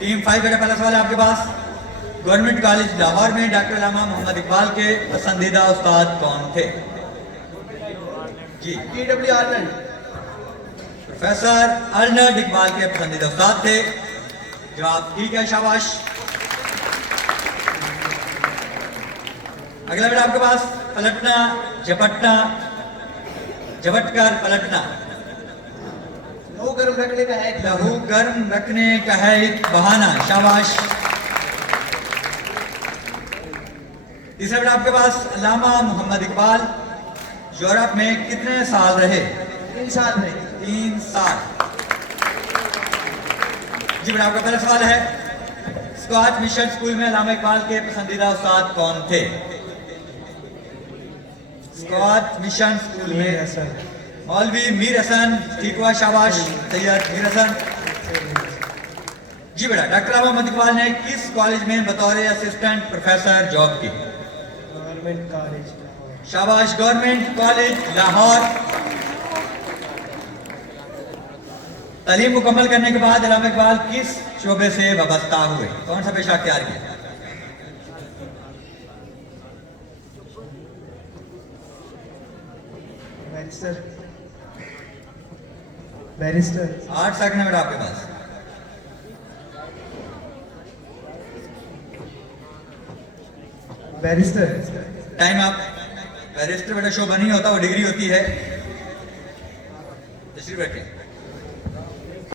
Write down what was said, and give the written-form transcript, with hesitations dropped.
Team 5 बेटा पहला सवाल है आपके पास। गवर्नमेंट कॉलेज लाहौर में डॉक्टर अल्लामा मोहम्मद इकबाल के पसंदीदा उस्ताद कौन थे? जी, TW Arnold. Professor Arnold Iqbal के पसंदीदा उस्ताद थे। जवाब ठीक है, शाबाश। अगला बेटा आपके पास पलटना, झपटना, झपटकर पलटना। लहू गर्म रखने का है। लहू गर्म रखने का है एक बहाना, शाबाश। तीसरा बेटा आपके पास अल्लामा मोहम्मद इकबाल यूरोप में कितने साल रहे? 3 साल में। 3 साल। जी बेटा आपका पहला सवाल है, स्कॉच मिशन स्कूल में अल्लामा इकबाल के पसंदीदा उस्ताद कौन थे? स्कॉच मिशन स्कूल में मौलवी मीर हसन। ठीक हुआ, शाबाश। सैयद मीर हसन। जी बेटा डॉक्टर मोहम्मद इकबाल ने किस कॉलेज में बतौर असिस्टेंट प्रोफेसर जॉब की? Government college. शाबाश, गवर्नमेंट कॉलेज लाहौर। तालीम मुकम्मल करने के बाद अल्लामा इकबाल किस शोबे से वाबस्ता हुए? कौन सा पेशा अख्तियार किया? बैरिस्टर। 8 सेकंड बेटा आपके पास। बैरिस्टर। Time up. बैरिस्टर बेटा शोभा नहीं होता, वो डिग्री होती है। तशरीफ रखें।